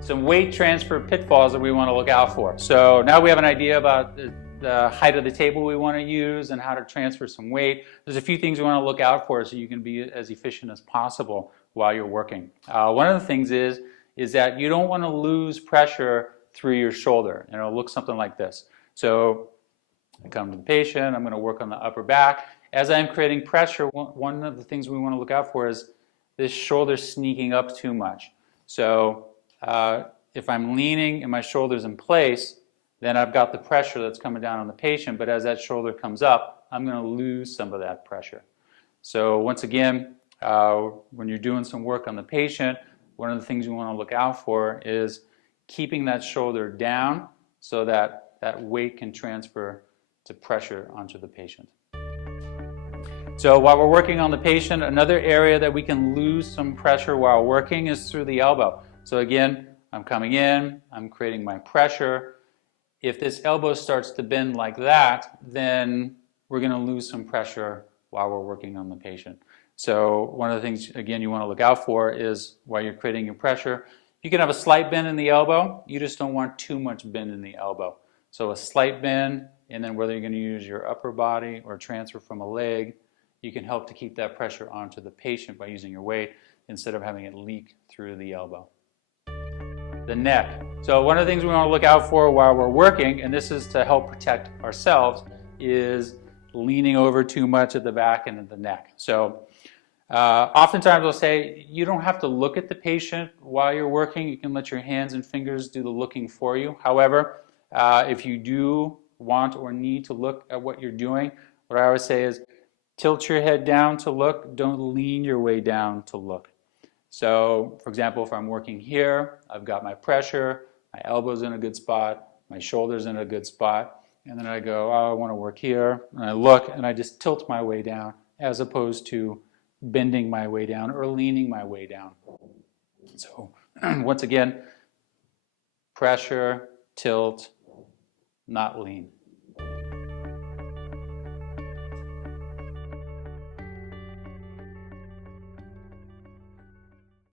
some weight transfer pitfalls that we want to look out for. So now we have an idea about the height of the table we want to use and how to transfer some weight. There's a few things we want to look out for so you can be as efficient as possible while you're working. One of the things is that you don't want to lose pressure through your shoulder. And it'll look something like this. So I come to the patient, I'm going to work on the upper back. As I'm creating pressure, one of the things we want to look out for is this shoulder sneaking up too much. So if I'm leaning and my shoulder's in place, then I've got the pressure that's coming down on the patient, but as that shoulder comes up, I'm going to lose some of that pressure. So once again, when you're doing some work on the patient, one of the things you want to look out for is keeping that shoulder down so that that weight can transfer to pressure onto the patient. So while we're working on the patient, another area that we can lose some pressure while working is through the elbow. So again, I'm coming in, I'm creating my pressure. If this elbow starts to bend like that, then we're going to lose some pressure while we're working on the patient. So one of the things, again, you want to look out for is while you're creating your pressure, you can have a slight bend in the elbow. You just don't want too much bend in the elbow. So a slight bend, and then whether you're going to use your upper body or transfer from a leg, you can help to keep that pressure onto the patient by using your weight instead of having it leak through the elbow. The neck. So one of the things we want to look out for while we're working, and this is to help protect ourselves, is leaning over too much at the back and at the neck. So oftentimes I'll say you don't have to look at the patient while you're working. You can let your hands and fingers do the looking for you. However, if you do want or need to look at what you're doing, what I always say is tilt your head down to look. Don't lean your way down to look. So, for example, if I'm working here, I've got my pressure, my elbow's in a good spot, my shoulder's in a good spot, and then I go, oh, I want to work here, and I look, and I just tilt my way down as opposed to bending my way down or leaning my way down. So, once again, pressure, tilt, not lean.